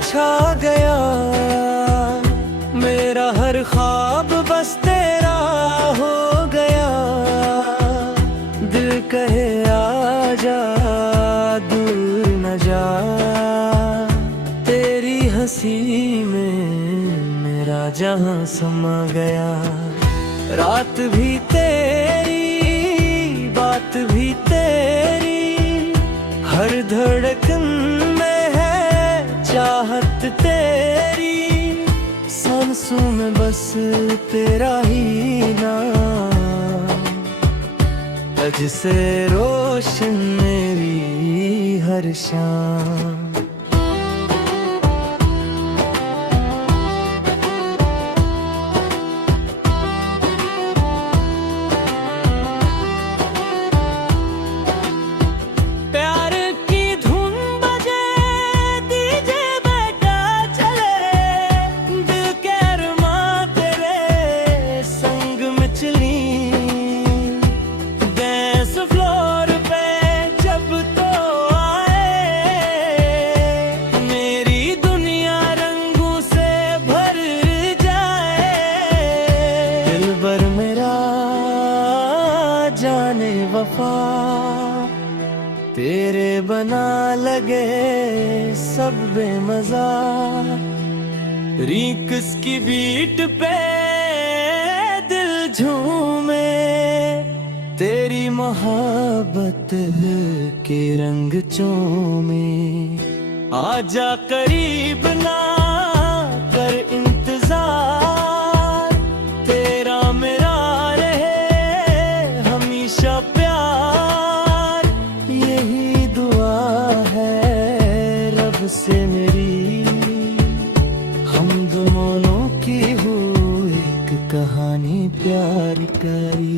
छा गया, मेरा हर ख्वाब बस तेरा हो गया। दिल कहे आजा दूर न जा, तेरी हंसी में मेरा जहां समा गया। रात भी तेरी बात भी तेरी, हर धड़कन में है चाहत तेरी। सांसों में बस तेरा ही नाम, तुझसे रोशन मेरी हर शाम। जाने वफा तेरे बना लगे सब बेमजा। रीक्स की बीट पे दिल झूमे, तेरी मोहब्बत के रंग चूमे। आजा करीब ना कर इंतजार, तेरा मेरा प्यार। यही दुआ है रब से मेरी, हम दोनों की हो एक कहानी प्यार करी।